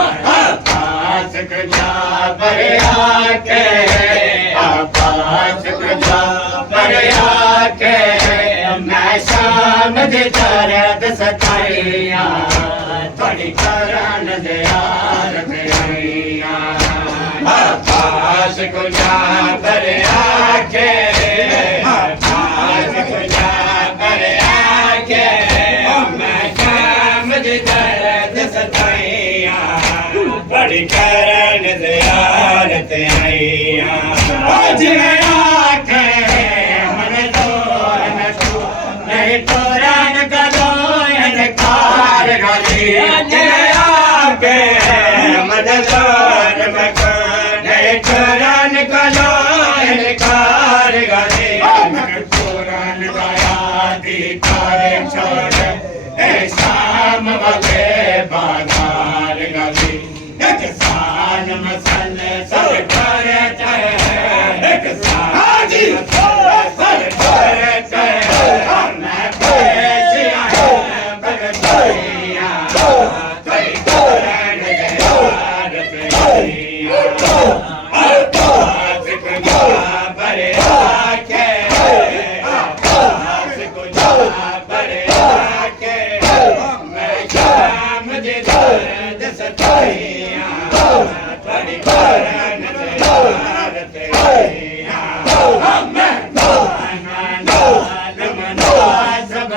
आकाश कुजा पर आके आकाश कुजा पर आके मैं शाम दे दर्द सताइया थोड़ी करन दे यार तेरिया आकाश कुजा पर आके आकाश कुजा पर आके मैं शाम दे दर्द सताइया बड़ी करन दे यार तेरिया आज मैं आके मन तोर न तू नहीं तोरन कदो इनकार गाली आज मैं आके मन तोर नहीं तोरन कदो इनकार गाली तोरन गाया अधिकार छोड़ ए शाम वाले बाजार गाली एक साल मसाले सब कर चाहे एक साल सब कर चाहे मैं पैसिया बगतिया कोई करन दे यार तेरिया आकाश कुजा पर आके आकाश कुजा पर आके मैं शाम दे दर्द सताइया बड़ी करन दे यार तेरिया मैं नाल मुनासब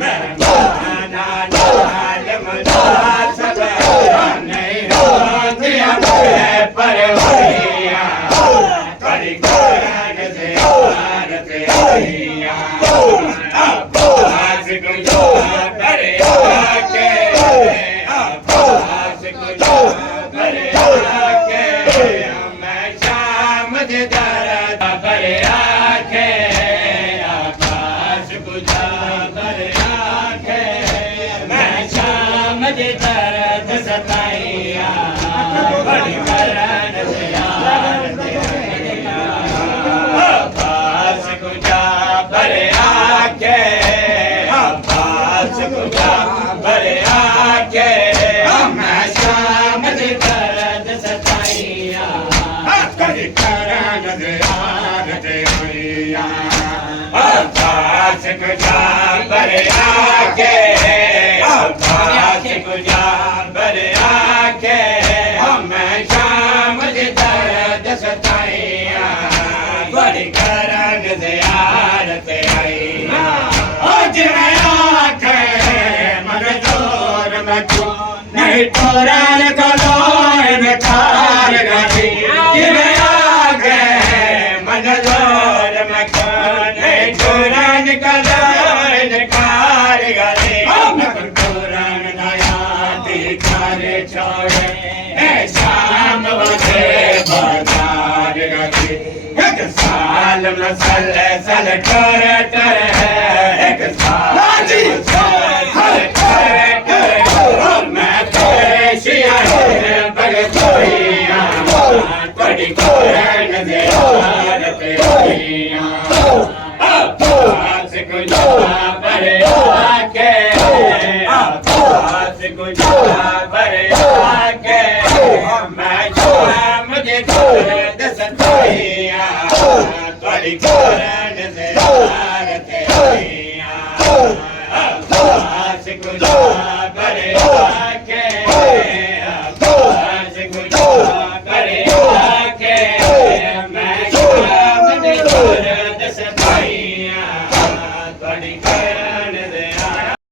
मैं नाल मुनासब नहीं होती अपने परवरिया बड़ी करन दे यार तेरिया आकाश कुजा पर आके आकाश कुजा पर आके मैं शाम दे दर्द पर आके आकाश कुजा पर आके मैं शाम दे दर्द सताइया बड़ी करन दे यार तेरिया आकाश कुजा पर आके आकाश कुजा पर आके मैं शाम दे दर्द सताइया कभी करन दे यार तेरिया आकाश कुजा पर आके आकाश कुजा पर आके मैं शाम दे दर्द सताइया बड़ी करन दे यार तेरिया आज मैं आके मन जोर में तू नहीं तोरन कलो इनकार गाली मैं आके मन जोर में तू नहीं तोरन कलो इनकार गाली तोरन दया दिखार छोड़े ए शाम वाले बाजार गाली एक साल मसल सल कर एक साल मैं पैसिया बगतिया बड़ी करन दे यार तेरिया आकाश कुजा पर आके आकाश कुजा पर आके मैं शाम दे दर्द सताइया बड़ी करन दे यार तेरिया आकाश कुजा पर आके आकाश कुजा पर आके मैं शाम दे